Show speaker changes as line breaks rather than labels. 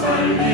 Christ,